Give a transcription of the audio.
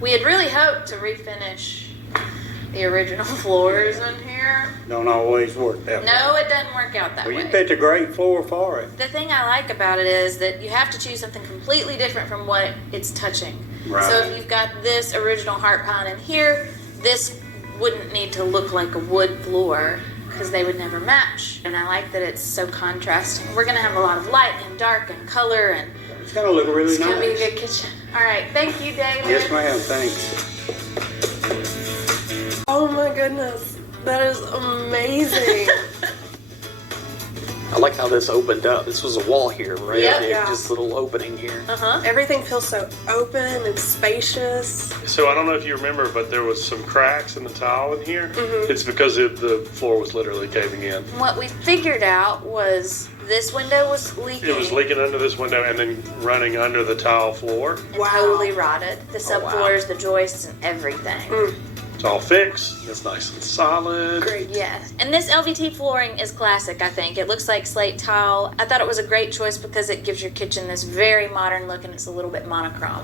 We had really hoped to refinish the original floors in here. Don't always work that way. No, it doesn't work out that way. Well, you picked a great floor for it. The thing I like about it is that you have to choose something completely different from what it's touching. Right. So if you've got this original heart pine in here, this wouldn't need to look like a wood floor because they would never match. And I like that it's so contrasting. We're gonna have a lot of light and dark and color, and It's gonna look really it's nice. gonna be a good kitchen. All right, thank you, David. Yes, ma'am, thanks. Oh my goodness, that is amazing. I like how this opened up. This was a wall here, right? Yep. Yeah. Just a little opening here. Everything feels so open and spacious. So I don't know if you remember, but there was some cracks in the tile in here. It's because the floor was literally caving in. What we figured out was this window was leaking. It was leaking under this window and then running under the tile floor. Wow. Totally rotted. The subfloors, the joists, and everything. It's all fixed. It's nice and solid. Great. Yes. And this LVT flooring is classic, I think. It looks like slate tile. I thought it was a great choice because it gives your kitchen this very modern look and it's a little bit monochrome.